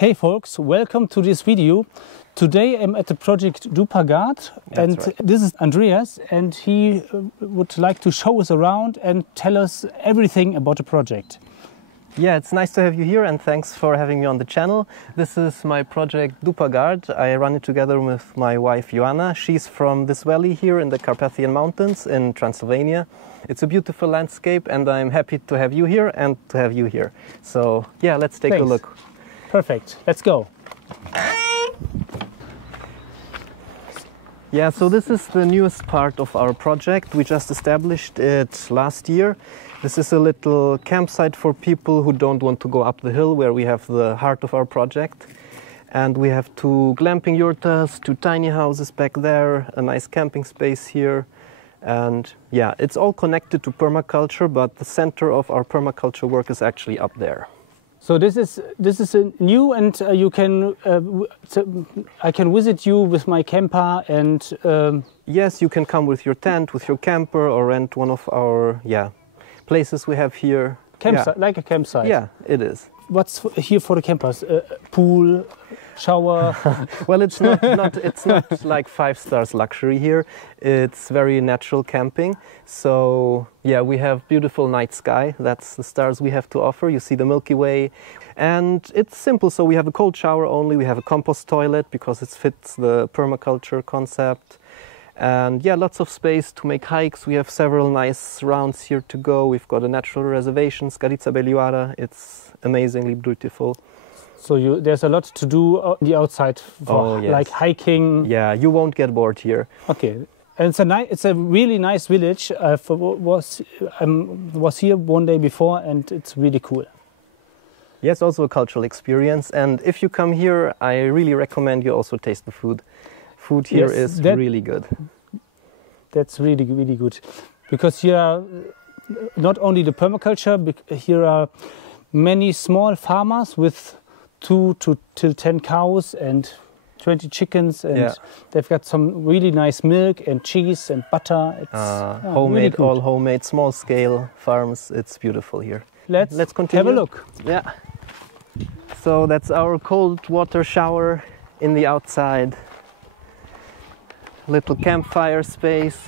Hey folks, welcome to this video. Today I'm at the project Dupa Gard, and right. This is Andreas, and he would like to show us around and tell us everything about the project. Yeah, it's nice to have you here and thanks for having me on the channel. This is my project Dupa Gard. I run it together with my wife Joanna. She's from this valley here in the Carpathian Mountains in Transylvania. It's a beautiful landscape and I'm happy to have you here and to have you here. So yeah, let's take a look. Perfect, let's go. Yeah, so this is the newest part of our project. We just established it last year. This is a little campsite for people who don't want to go up the hill, where we have the heart of our project. And we have two glamping yurtas, two tiny houses back there, a nice camping space here. And yeah, it's all connected to permaculture, but the center of our permaculture work is actually up there. So this is a new, and you can I can visit you with my camper and yes, you can come with your tent, with your camper, or rent one of our places we have here. Campsite, like a campsite. Yeah, it is. What's here for the campers? Pool, shower. Well, it's not like 5 stars luxury here. It's very natural camping. So yeah, we have beautiful night sky. That's the stars we have to offer. You see the Milky Way, and it's simple. So we have a cold shower only. We have a compost toilet because it fits the permaculture concept. And yeah, lots of space to make hikes. We have several nice rounds here to go. We've got a natural reservation, Scarița Belioara. It's amazingly beautiful. So there's a lot to do on the outside, for, yes. like hiking. Yeah, you won't get bored here. Okay, and it's a really nice village. I was here one day before, and it's really cool. Yes, also a cultural experience. And if you come here, I really recommend you also taste the food. Food here is really good. That's really, really good. Because here are not only the permaculture, here are many small farmers with 2 to 10 cows and 20 chickens, and they've got some really nice milk and cheese and butter. It's homemade, really all homemade, small scale farms. It's beautiful here. Let's continue. Have a look. Yeah. So that's our cold water shower in the outside. Little campfire space.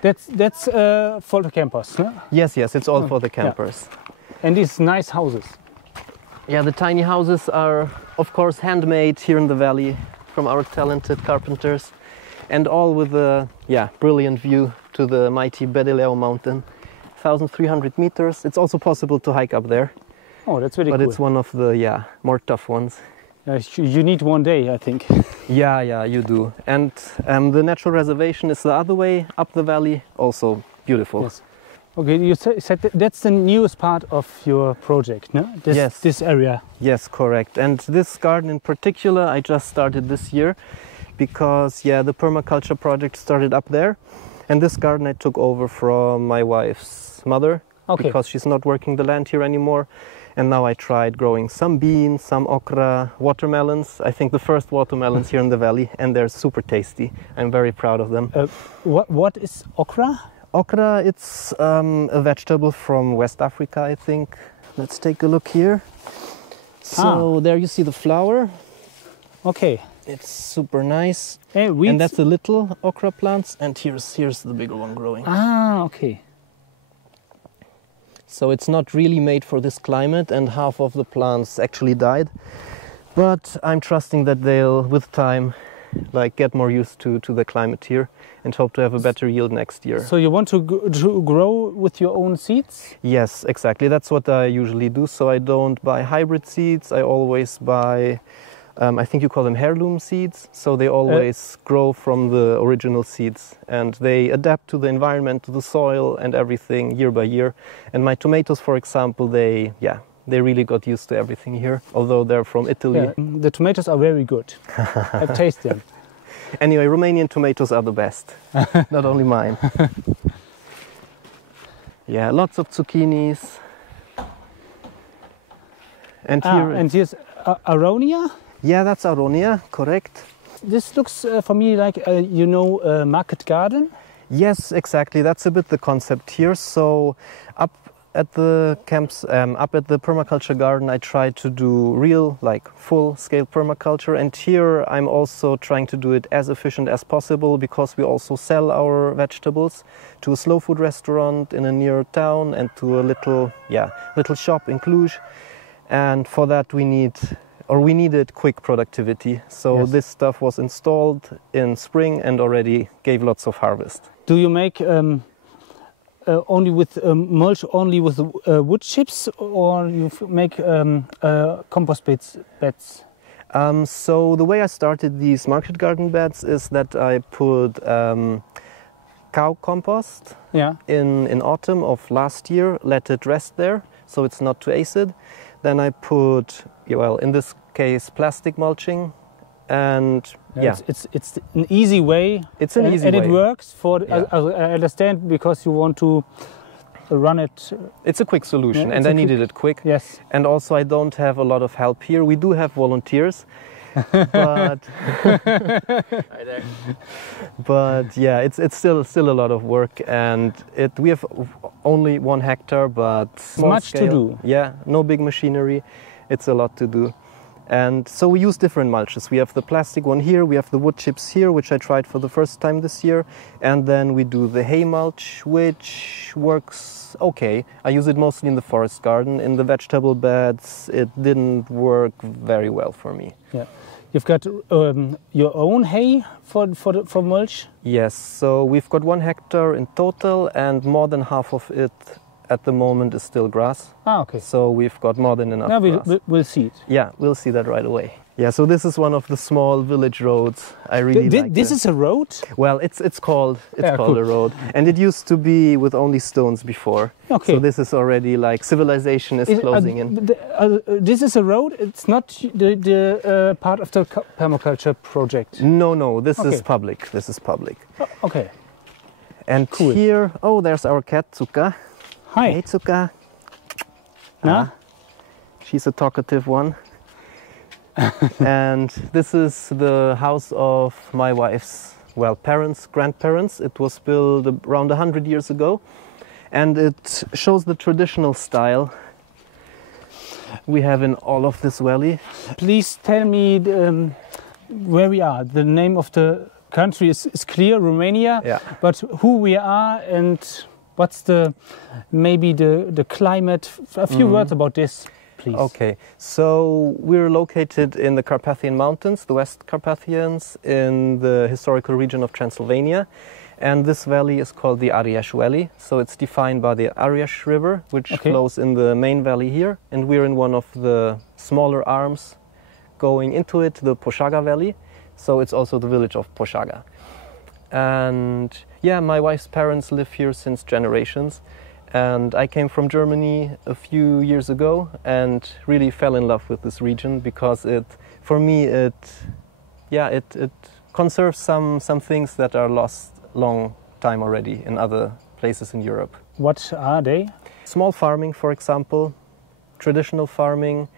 That's for the campers, no? Yes, it's all for the campers. Yeah. And these nice houses. Yeah, the tiny houses are, of course, handmade here in the valley from our talented carpenters, and all with a brilliant view to the mighty Bedeleau mountain, 1,300 meters. It's also possible to hike up there. Oh, that's really cool. But it's one of the more tough ones. You need one day, I think. Yeah, you do. And the natural reservation is the other way up the valley, also beautiful. Yes. Okay, you said that's the newest part of your project, no? This area. Yes, correct. And this garden in particular, I just started this year because, the permaculture project started up there. And this garden I took over from my wife's mother because she's not working the land here anymore. And now I tried growing some beans, some okra, watermelons. I think the first watermelons here in the valley, and they're super tasty. I'm very proud of them. What is okra? Okra, it's a vegetable from West Africa, I think. Let's take a look here. So there you see the flower. Okay. It's super nice. And that's the little okra plants, and here's the bigger one growing. Okay. So it's not really made for this climate, and half of the plants actually died. But I'm trusting that they'll, with time, get more used to the climate here and hope to have a better yield next year. So you want to grow with your own seeds? Yes, exactly. That's what I usually do. So I don't buy hybrid seeds. I always buy, I think you call them heirloom seeds. So they always grow from the original seeds, and they adapt to the environment, to the soil and everything year by year. And my tomatoes, for example, they really got used to everything here, although they're from Italy. Yeah, the tomatoes are very good. I've tasted them. Anyway, Romanian tomatoes are the best, not only mine. Yeah, lots of zucchinis. And here's aronia? Yeah, that's aronia, correct. This looks for me like, a market garden. Yes, exactly. That's a bit the concept here. So up at the camps, up at the permaculture garden, I try to do real, like full-scale permaculture. And here I'm also trying to do it as efficient as possible, because we also sell our vegetables to a slow food restaurant in a near town and to a little shop in Cluj. And for that we needed quick productivity. So Yes. this stuff was installed in spring and already gave lots of harvest. Do you make only with mulch, only with wood chips, or you make compost beds? So the way I started these market garden beds is that I put cow compost in autumn of last year, let it rest there so it's not too acid. Then I put, well, in this case, plastic mulching. And it's an easy way. It's an easy way. And it works for, I understand, because you want to run it. It's a quick solution, and I needed it quick. Yes. And also I don't have a lot of help here. We do have volunteers, but yeah, it's still a lot of work, and we have only 1 hectare, but small much scale. to do. Yeah, no big machinery. It's a lot to do. And so we use different mulches. We have the plastic one here, we have the wood chips here, which I tried for the first time this year. And then we do the hay mulch, which works okay. I use it mostly in the forest garden. In the vegetable beds, it didn't work very well for me. Yeah. You've got your own hay for mulch? Yes, so we've got 1 hectare in total, and more than half of it at the moment is still grass. Ah, okay. So we've got more than enough grass. We'll see it. Yeah, we'll see that right away. Yeah, so this is one of the small village roads. I really like this. Is a road? Well, it's called a road, and it used to be with only stones before. Okay. So this is already like civilization is closing in. This is a road. It's not the part of the permaculture project. No, this is public. This is public. Okay. And here, there's our cat Zuka. Hi. Hey, Zuka. Nah? She's a talkative one. And this is the house of my wife's, grandparents. It was built around 100 years ago, and it shows the traditional style we have in all of this valley. Please tell me where we are. The name of the country is clear, Romania, but who we are and what's maybe the climate? A few words about this, please. Okay, so we're located in the Carpathian Mountains, the West Carpathians, in the historical region of Transylvania. And this valley is called the Arias Valley. So it's defined by the Arias River, which flows in the main valley here. And we're in one of the smaller arms going into it, the Poshaga Valley. So it's also the village of Poshaga. And yeah, my wife's parents live here since generations, and I came from Germany a few years ago and really fell in love with this region, because it conserves some things that are lost long time already in other places in Europe. What are they? Small farming, for example, traditional farming,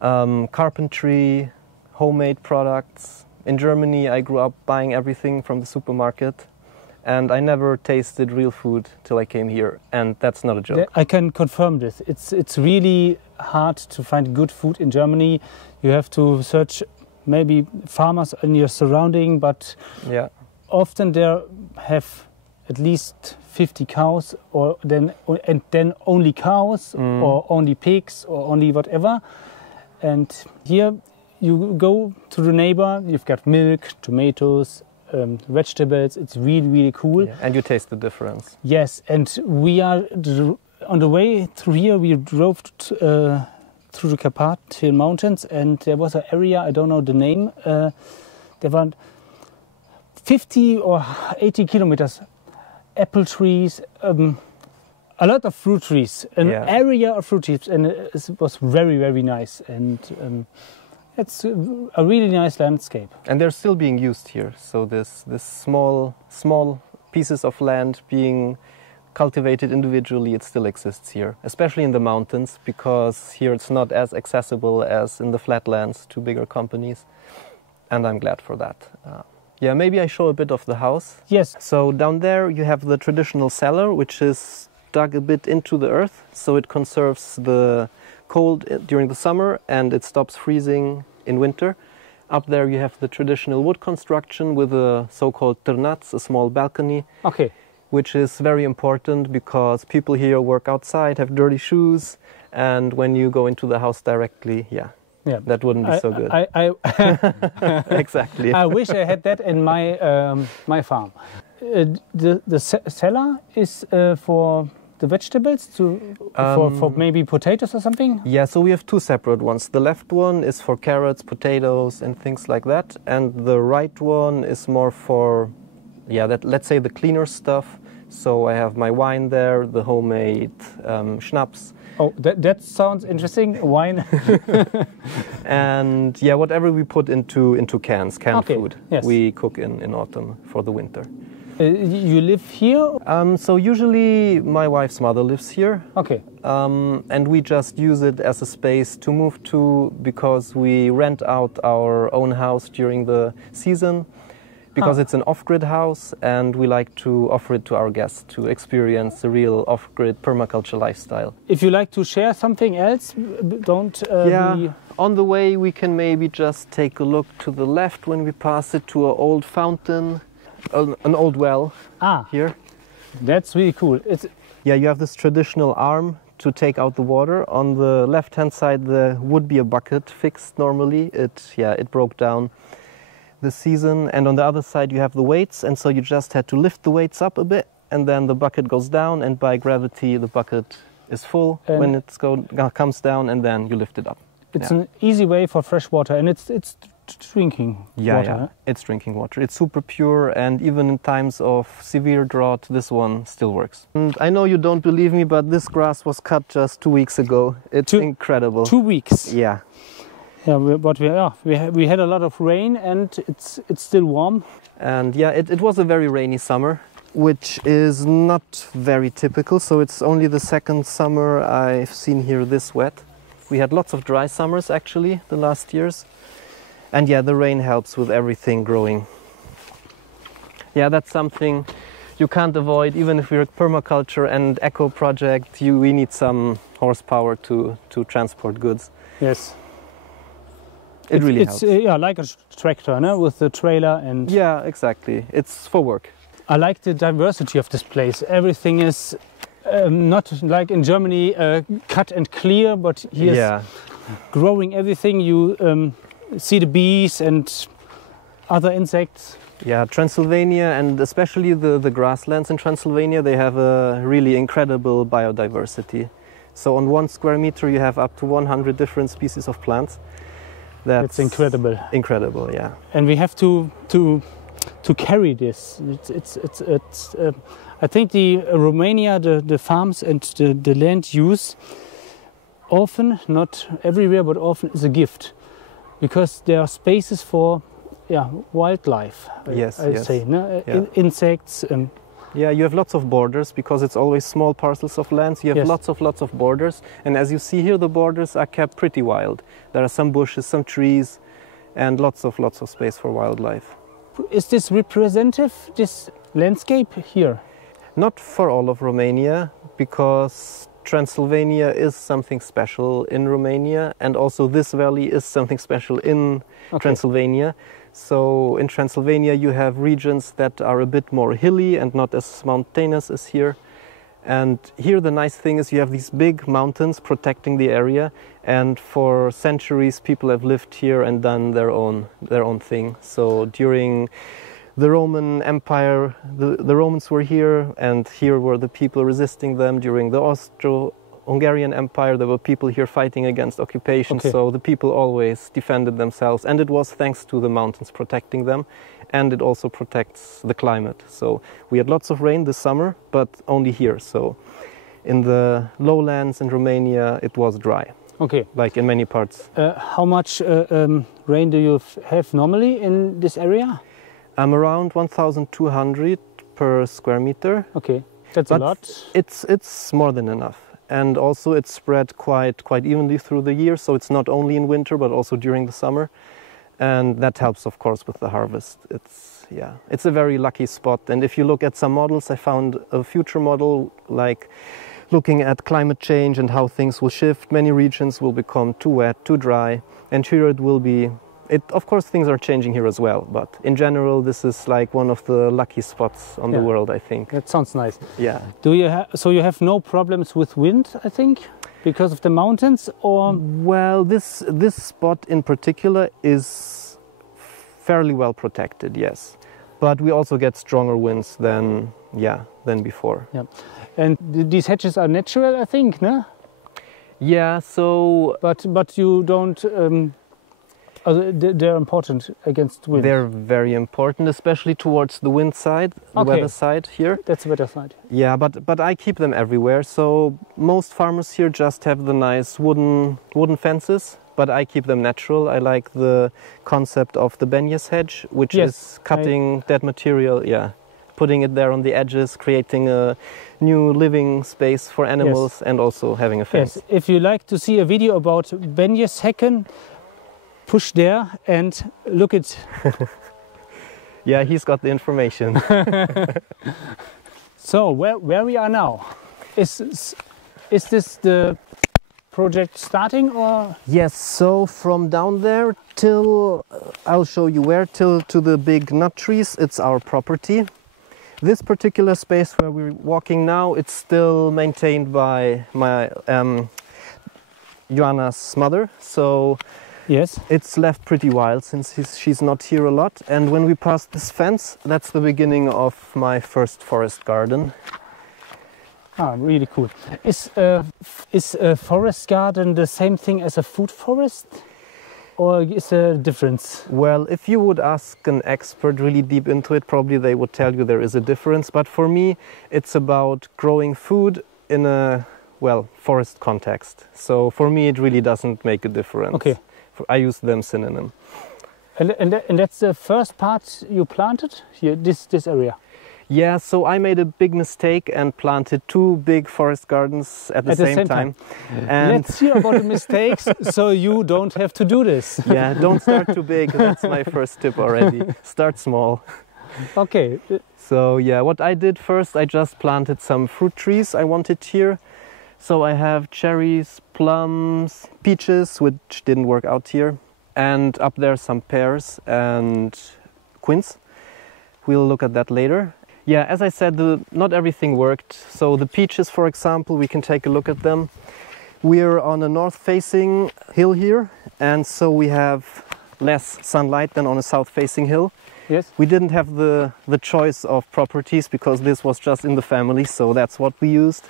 carpentry, homemade products. In Germany, I grew up buying everything from the supermarket, and I never tasted real food till I came here, and that's not a joke. I can confirm this. It's really hard to find good food in Germany. You have to search maybe farmers in your surrounding, but often there have at least 50 cows, and then only cows, or only pigs, or only whatever. And here you go to the neighbor, you've got milk, tomatoes, vegetables. It's really, really cool. Yeah, and you taste the difference. Yes, and we are on the way through here. We drove through the Carpathian Mountains, and there was an area, I don't know the name. There were 50 or 80 kilometers, apple trees, a lot of fruit trees, an area of fruit trees, and it was very, very nice. And it's a really nice landscape. And they're still being used here. So this small pieces of land being cultivated individually, it still exists here, especially in the mountains, because here it's not as accessible as in the flatlands to bigger companies. And I'm glad for that. Maybe I show a bit of the house. Yes. So down there you have the traditional cellar, which is dug a bit into the earth, so it conserves the cold during the summer and it stops freezing in winter. Up there you have the traditional wood construction with a so-called târnaț, a small balcony, Okay. which is very important because people here work outside, have dirty shoes, and when you go into the house directly, yeah, that wouldn't be so good. Exactly. I wish I had that in my my farm. The cellar is for the vegetables, for maybe potatoes or something? Yeah, so we have two separate ones. The left one is for carrots, potatoes and things like that, and the right one is more for, let's say the cleaner stuff. So I have my wine there, the homemade schnapps. Oh, that sounds interesting. Wine. And yeah, whatever we put into canned food, yes. we cook in autumn for the winter. You live here? So usually my wife's mother lives here. Okay. And we just use it as a space to move to because we rent out our own house during the season because it's an off-grid house and we like to offer it to our guests to experience the real off-grid permaculture lifestyle. If you like to share something else, don't On the way we can maybe just take a look to the left when we pass it to an old fountain. An old well here. That's really cool. You have this traditional arm to take out the water. On the left-hand side, there would be a bucket fixed normally. It broke down this season. And on the other side, you have the weights. And so you just had to lift the weights up a bit. And then the bucket goes down. And by gravity, the bucket is full when it comes down. And then you lift it up. It's an easy way for fresh water. And it's drinking water. Yeah, it's drinking water. It's super pure, and even in times of severe drought, this one still works. And I know you don't believe me, but this grass was cut just 2 weeks ago. It's incredible. 2 weeks? Yeah. Yeah, but we had a lot of rain, and it's still warm. And yeah, it was a very rainy summer, which is not very typical. So it's only the second summer I've seen here this wet. We had lots of dry summers actually the last years. And yeah, the rain helps with everything growing. Yeah, that's something you can't avoid. Even if we're a permaculture and eco project, we need some horsepower to transport goods. Yes. It really helps. It's like a tractor, no? With the trailer and... Yeah, exactly. It's for work. I like the diversity of this place. Everything is not like in Germany, cut and clear, but here's growing everything. You see the bees and other insects. Yeah, Transylvania and especially the grasslands in Transylvania, they have a really incredible biodiversity. So on 1 square meter you have up to 100 different species of plants. That's incredible. Incredible, yeah. And we have to carry this. I think Romania, the farms and the land use often, not everywhere, but often is a gift. Because there are spaces for wildlife, I say, no? Insects. Yeah, you have lots of borders because it's always small parcels of land. So you have lots of borders. And as you see here, the borders are kept pretty wild. There are some bushes, some trees, and lots of space for wildlife. Is this representative, this landscape here? Not for all of Romania, because Transylvania is something special in Romania, and also this valley is something special in Transylvania. So in Transylvania you have regions that are a bit more hilly and not as mountainous as here. And here the nice thing is you have these big mountains protecting the area, and for centuries people have lived here and done their own thing. So during the Roman Empire, the Romans were here, and here were the people resisting them. During the Austro-Hungarian Empire, there were people here fighting against occupation, so the people always defended themselves, and it was thanks to the mountains protecting them, and it also protects the climate. So we had lots of rain this summer, but only here. So in the lowlands in Romania, it was dry, like in many parts. How much rain do you have normally in this area? Around 1,200 per square meter. Okay, that's a lot. It's more than enough, and also it's spread quite evenly through the year. So it's not only in winter, but also during the summer, and that helps, of course, with the harvest. yeah, it's a very lucky spot. And if you look at some models, I found a future model like looking at climate change and how things will shift. Many regions will become too wet, too dry, and here it will be. Of course, things are changing here as well, but in general, this is like one of the lucky spots on the world, I think. That sounds nice. Yeah. So you have no problems with wind, I think, because of the mountains, or? Well, this spot in particular is fairly well protected, yes. But we also get stronger winds than before. Yeah. And these hedges are natural, I think, no? Yeah, so... But you don't... they're important against wind. They're very important, especially towards the wind side, the weather side here. That's the weather side. Yeah, but I keep them everywhere. So most farmers here just have the nice wooden fences, but I keep them natural. I like the concept of the Benyes hedge, which is cutting that material, putting it there on the edges, creating a new living space for animals, and also having a fence. Yes, if you like to see a video about Benyes hecken, push there and look it. Yeah, he's got the information. So where we are now, is this the project starting, or? Yes, so from down there till, I'll show you where, till to the big nut trees, it's our property. This particular space where we're walking now, it's still maintained by my Joanna's mother. So yes, it's left pretty wild since she's not here a lot. And when we pass this fence, that's the beginning of my first forest garden. Ah, really cool. Is a forest garden the same thing as a food forest, or is there a difference? Well, if you would ask an expert really deep into it, probably they would tell you there is a difference. But for me, it's about growing food in a, forest context. So for me, it really doesn't make a difference. Okay. I use them synonym. And that's the first part you planted here, this area? Yeah, so I made a big mistake and planted 2 big forest gardens at the same time. And let's hear about the mistakes so you don't have to do this. Yeah, don't start too big. That's my first tip already. Start small. Okay. So yeah, what I did first, I just planted some fruit trees I wanted here. So I have cherries, plums, peaches, which didn't work out here. And up there some pears and quince. We'll look at that later. Yeah, as I said, not everything worked. So the peaches, for example, we can take a look at them. We're on a north-facing hill here, and so we have less sunlight than on a south-facing hill. Yes. We didn't have the choice of properties because this was just in the family, so that's what we used.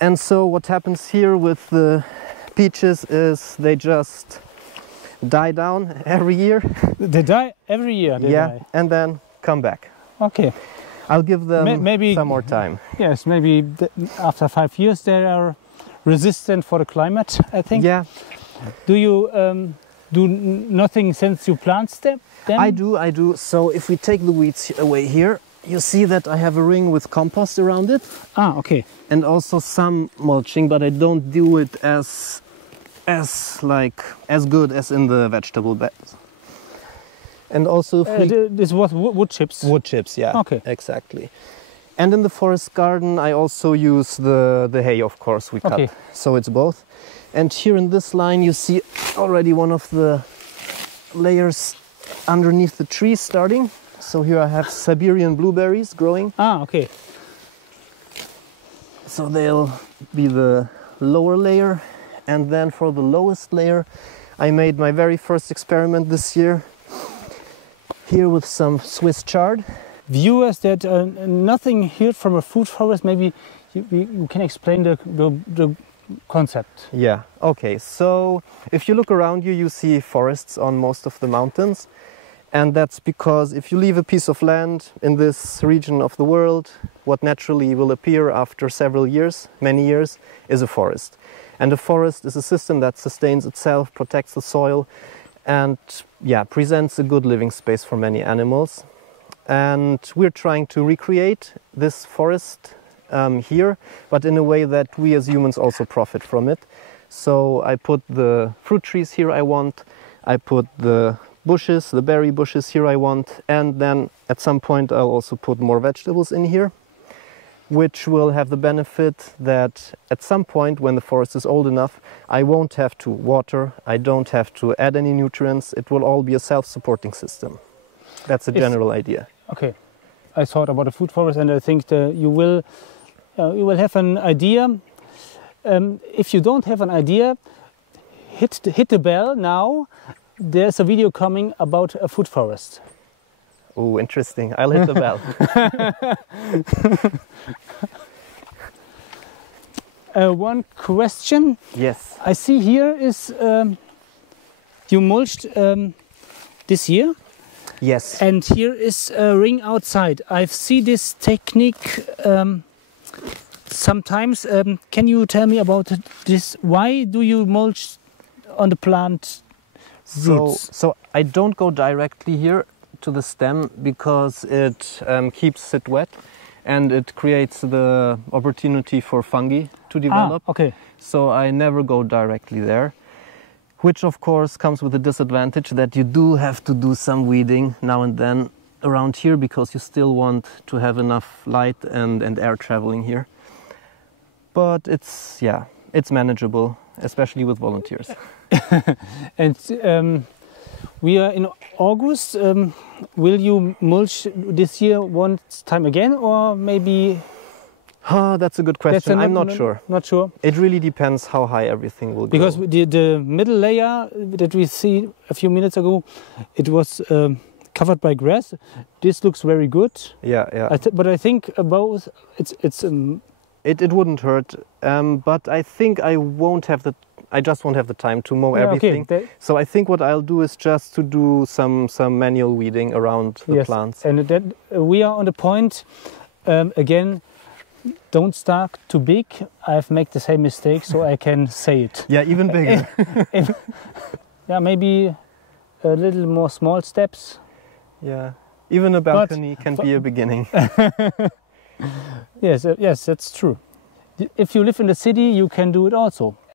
And so what happens here with the peaches is they just die down every year. They die every year? They die. And then come back. Okay. I'll give them maybe some more time. Yes, maybe after 5 years they are resistant for the climate, I think. Yeah. Do you do nothing since you plant them? I do. So if we take the weeds away here, you see that I have a ring with compost around it. Ah, okay. And also some mulching, but I don't do it as good as in the vegetable beds. And also this was wood chips? Wood chips, yeah. Okay. Exactly. And in the forest garden I also use the hay, of course, we cut. Okay. So it's both. And here in this line you see already one of the layers underneath the tree starting. So here I have Siberian blueberries growing. Ah, okay. So they'll be the lower layer. And then for the lowest layer I made my very first experiment this year. Here with some Swiss chard. Viewers that nothing here from a food forest, maybe you can explain the concept. Yeah, okay. So if you look around you, you see forests on most of the mountains. And that's because if you leave a piece of land in this region of the world, what naturally will appear after several years, many years, is a forest. And a forest is a system that sustains itself, protects the soil, and presents a good living space for many animals. And we're trying to recreate this forest here, but in a way that we as humans also profit from it. So I put the fruit trees here I put the bushes, the berry bushes here I want, and then at some point I'll also put more vegetables in here, which will have the benefit that at some point when the forest is old enough, I won't have to water, I don't have to add any nutrients, it will all be a self-supporting system. That's a general idea. Okay, I thought about a food forest, and I think you will have an idea. If you don't have an idea, hit the bell now. There's a video coming about a food forest. Oh, interesting. I'll hit the bell. One question. Yes. I see here is you mulched this year. Yes. And here is a ring outside. I've seen this technique sometimes. Can you tell me about this? Why do you mulch on the plant roots? So I don't go directly here to the stem because it keeps it wet and it creates the opportunity for fungi to develop. Okay. So I never go directly there, which of course comes with the disadvantage that you do have to do some weeding now and then around here because you still want to have enough light and air traveling here. But it's manageable, especially with volunteers. And we are in August. Will you mulch this year one time again, or maybe? That's a good question. I'm not sure. Not sure. It really depends how high everything will go. Because the middle layer that we see a few minutes ago, it was covered by grass. This looks very good. Yeah. But I think both it wouldn't hurt. But I think I just won't have the time to mow everything. Okay. So I think what I'll do is just to do some manual weeding around the plants. And that we are on the point again. Don't start too big. I've made the same mistake, so I can say it. Yeah, even bigger. Yeah, maybe a little more small steps. Yeah, even a balcony can be a beginning. Yes, that's true. If you live in the city, you can do it also.